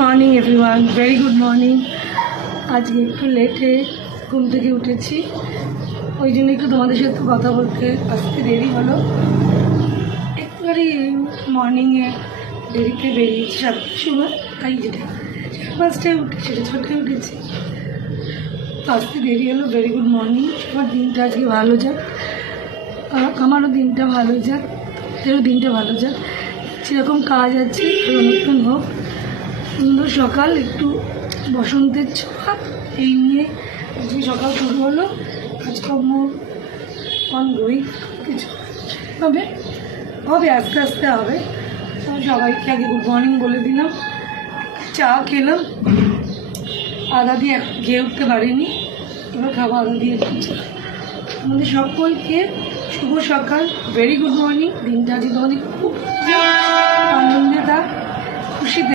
Morning everyone, very good morning. আজকে একটু লেটে ঘুম থেকে উঠেছি, ওই জন্য একটু তোমাদের সাথে কথা বলতে আসতে দেরি হলো। একবারই মর্নিংয়ে দেরিতে বেরিয়েছি 7টার সময়, তাই যেটা 5টায় উঠে সেটা 6টায় উঠেছি, তো আসতে দেরি হলো। Very good morning. সবার দিনটা আজকে ভালো যাক, আমারও দিনটা ভালো যাক, এরও দিনটা ভালো যাক। সেরকম কাজ আছে নতুন হোক, সুন্দর সকাল, একটু বসন্তের ছোঁয়া, এই নিয়ে আজকে সকাল শুরু হলো। কাজকর্ম অনগোয়িং, কিছু হবে হবে আস্তে আস্তে হবে। তো সবাইকে আগে গুড মর্নিং বলে দিলাম, চা খেলাম, আদা দিয়ে খেয়ে উঠতে পারিনি, এবার খাবো আদা দিয়ে চা। আমাদের সকলকে শুভ সকাল, ভেরি গুড মর্নিং। দিনটা আজকে তোমাদের খুব আনন্দে থাক, খুশিতে